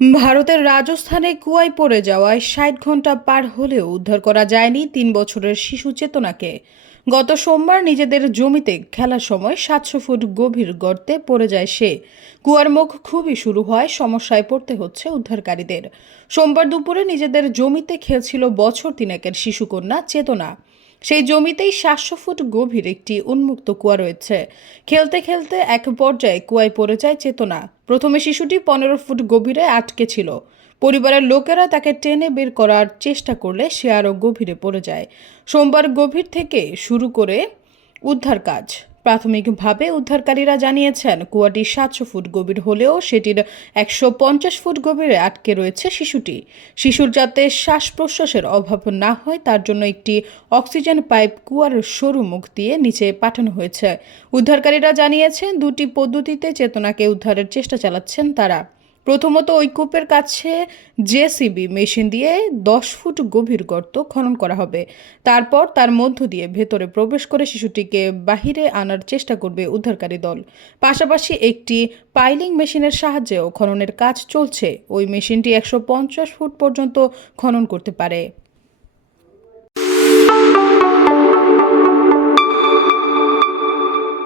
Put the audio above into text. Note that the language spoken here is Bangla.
ভারতের রাজস্থানে কুয়ায় পড়ে যাওয়ায় ৬০ ঘন্টা পার হলেও উদ্ধার করা যায়নি ৩ বছরের শিশু চেতনাকে। গত সোমবার নিজেদের জমিতে খেলার সময় ৭০০ ফুট গভীর গর্তে পড়ে যায় সে। কুয়ার মুখ খুবই শুরু হয়, সমস্যায় পড়তে হচ্ছে উদ্ধারকারীদের। সোমবার দুপুরে নিজেদের জমিতে খেলছিল বছর তিনেকের শিশুকন্যা চেতনা। সেই জমিতেই ৭০০ ফুট গভীর একটি উন্মুক্ত কুয়া রয়েছে। খেলতে খেলতে এক পর্যায়ে কুয়ায় পড়ে যায় চেতনা। প্রথমে শিশুটি ১৫ ফুট গভীরে আটকে ছিল। পরিবারের লোকেরা তাকে টেনে বের করার চেষ্টা করলে সে আরও গভীরে পড়ে যায়। সোমবার গভীর থেকে শুরু করে উদ্ধার কাজ। প্রাথমিকভাবে উদ্ধারকারীরা জানিয়েছেন কুয়াটি ৭০০ ফুট গভীর হলেও সেটির ১৫০ ফুট গভীরে আটকে রয়েছে শিশুটি। শিশুর যাতে শ্বাস প্রশ্বাসের অভাব না হয় তার জন্য একটি অক্সিজেন পাইপ কুয়ার সরু মুখ দিয়ে নিচে পাঠানো হয়েছে। উদ্ধারকারীরা জানিয়েছেন দুটি পদ্ধতিতে চেতনাকে উদ্ধারের চেষ্টা চালাচ্ছেন তারা। প্রথমত ওই কূপের কাছে জেসিবি মেশিন দিয়ে ১০ ফুট গভীর গর্ত খনন করা হবে। তারপর তার মধ্য দিয়ে ভেতরে প্রবেশ করে শিশুটিকে বাহিরে আনার চেষ্টা করবে উদ্ধারকারী দল। পাশাপাশি একটি পাইলিং মেশিনের সাহায্যেও খননের কাজ চলছে। ওই মেশিনটি ১৫০ ফুট পর্যন্ত খনন করতে পারে।